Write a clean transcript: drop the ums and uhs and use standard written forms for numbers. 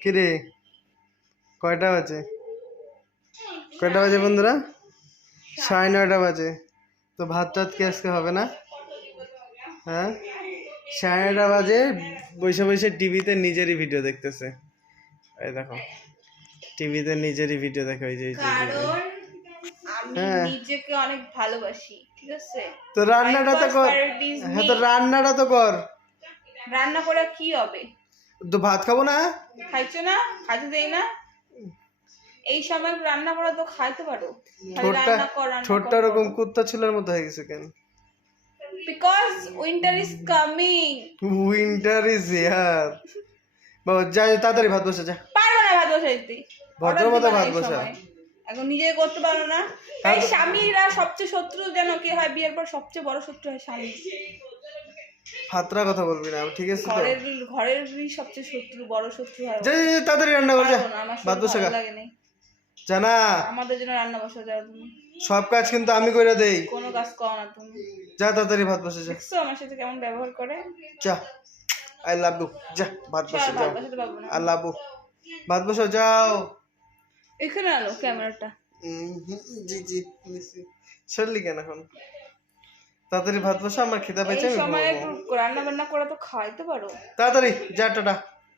কি রে কয়টা বাজে বন্ধুরা? 9:30 বাজে। তো ভাত টাত কি আজকে হবে না? হ্যাঁ 9:30 বাজে, বসে বসে টিভিতে নিজেরই ভিডিও দেখতেছে। এই দেখো টিভিতে নিজেরই ভিডিও দেখে, ওই যে কারণ আমি নিজেকে অনেক ভালোবাসি, ঠিক আছে? তো রান্নাটা তো কর। হ্যাঁ তো রান্নাটা তো কর। রান্না করে কি হবে? তো ভাত খাবো না? খাইছো না? খাইতে দেই না? এই সময় রান্না করা তো খাইতে পারো। ছোট্ট রকম কুত্তা ছেলের মতো হয়ে গেছে কেন? Because winter is coming. Winter is here. বাবা যাই তাড়াতাড়ি ভাত বসে যা। পারবো না ভাত বসাইতে। ভদ্র মতো ভাত বসা। এখন নিজে করতে পারো না। এই স্বামীরা সবচেয়ে শত্রু যেন কি হয়, বিয়ের পর সবচেয়ে বড় শত্রু হয় স্বামী। ফাতরা কথা বলবি না, ঠিক আছে তো? ঘরেরই সবচেয়ে শত্রু, বড় শত্রু হয়। যা তাড়াতাড়ি রান্না কর যা। ভাত বসা খা। জানা আমাদের জন্য রান্না বসা যাও তুমি। সব কাজ কিন্তু আমি কইরা দেই। কোনো কাজ করো না তুমি। যা তাড়াতাড়ি ভাত বসে যা। দেখছো আমার সাথে কেমন ব্যবহার করে? যা আই লাভ ইউ। যা ভাত বসে যাও। I love you. ভাত বসে যাও। এখানে আনো ক্যামেরাটা। জি জি সরলি কেন এখন? তাড়াতাড়ি ভাত বসা, আমার খিদা পেয়েছে। এই সময় একটু রান্না বান্না করে তো খাইতে পারো। তাড়াতাড়ি যা টাটা।